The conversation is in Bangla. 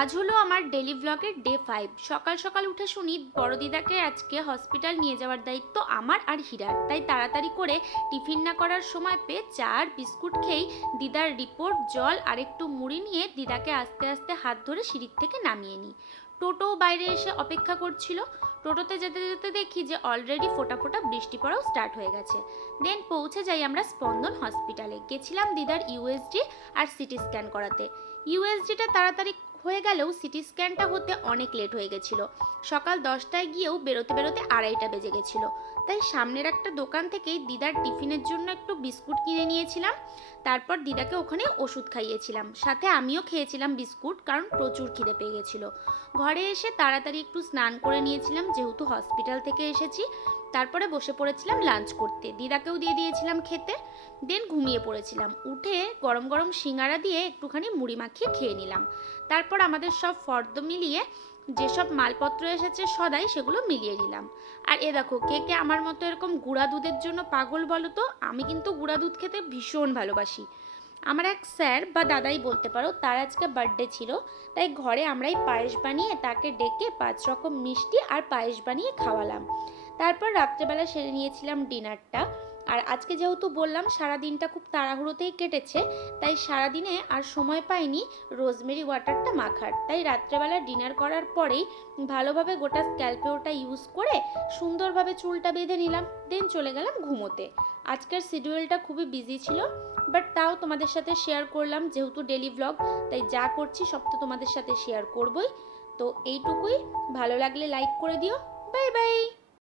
আজ হলো আমার ডেলি ব্লগের ডে 5। সকাল সকাল উঠে শুনি বড় দিদাকে আজকে হসপিটাল নিয়ে যাওয়ার দায়িত্ব আমার আর হীরার। তাই তাড়াতাড়ি করে টিফিন না করার সময় পেয়ে চা আর বিস্কুট খেয়েই দিদার রিপোর্ট, জল আর একটু মুড়ি নিয়ে দিদাকে আস্তে আস্তে হাত ধরে সিঁড়ির থেকে নামিয়ে নিই। টোটো বাইরে এসে অপেক্ষা করছিল। টোটোতে যেতে যেতে দেখি যে অলরেডি ফোঁটা ফোঁটা বৃষ্টি পড়াও স্টার্ট হয়ে গেছে। দেন পৌঁছে যাই আমরা স্পন্দন হসপিটালে। গেছিলাম দিদার ইউএসজি আর সিটি স্ক্যান করাতে। ইউএসজিটা তাড়াতাড়ি হয়ে গেলেও সিটি স্ক্যানটা হতে অনেক লেট হয়ে গেছিলো। সকাল 10টায় গিয়েও বেরোতে বেরোতে 2:30টা বেজে গেছিলো। তাই সামনের একটা দোকান থেকেই দিদার টিফিনের জন্য একটু বিস্কুট কিনে নিয়েছিলাম। তারপর দিদাকে ওখানে ওষুধ খাইয়েছিলাম, সাথে আমিও খেয়েছিলাম বিস্কুট, কারণ প্রচুর খিদে পেয়ে গেছিলো। ঘরে এসে তাড়াতাড়ি একটু স্নান করে নিয়েছিলাম, যেহেতু হসপিটাল থেকে এসেছি। তারপরে বসে পড়েছিলাম লাঞ্চ করতে, দিদাকেও দিয়ে দিয়েছিলাম খেতে। দেন ঘুমিয়ে পড়েছিলাম। উঠে গরম গরম সিঙ্গারা দিয়ে একটুখানি মুড়ি মাখিয়ে খেয়ে নিলাম। তারপর আমাদের সব ফর্দ মিলিয়ে যেসব মালপত্র এসেছে সদাই সেগুলো মিলিয়ে নিলাম। আর এ দেখো, কে কে আমার মতো এরকম গুঁড়া দুধের জন্য পাগল বলো তো? আমি কিন্তু গুঁড়া দুধ খেতে ভীষণ ভালোবাসি। আমার এক স্যার বা দাদাই বলতে পারো, তার আজকে বার্থডে ছিল। তাই ঘরে আমরাই পায়েস বানিয়ে তাকে ডেকে 5 রকম মিষ্টি আর পায়েস বানিয়ে খাওয়ালাম। তারপর রাত্রেবেলা সেরে নিয়েছিলাম ডিনারটা। আর আজকে যেহেতু বললাম সারা দিনটা খুব তাড়াহুড়োতেই কেটেছে, তাই সারাদিনে আর সময় পাইনি রোজমেরি ওয়াটারটা মাখার। তাই রাত্রেবেলা ডিনার করার পরেই ভালোভাবে গোটা স্ক্যাল্পে ওটা ইউজ করে সুন্দরভাবে চুলটা বেঁধে নিলাম। দেন চলে গেলাম ঘুমোতে। আজকের শিডিউলটা খুবই বিজি ছিল, বাট তাও তোমাদের সাথে শেয়ার করলাম, যেহেতু ডেলি ব্লগ, তাই যা করছি সব তো তোমাদের সাথে শেয়ার করবই। তো এইটুকুই। ভালো লাগলে লাইক করে দিও। Bye bye.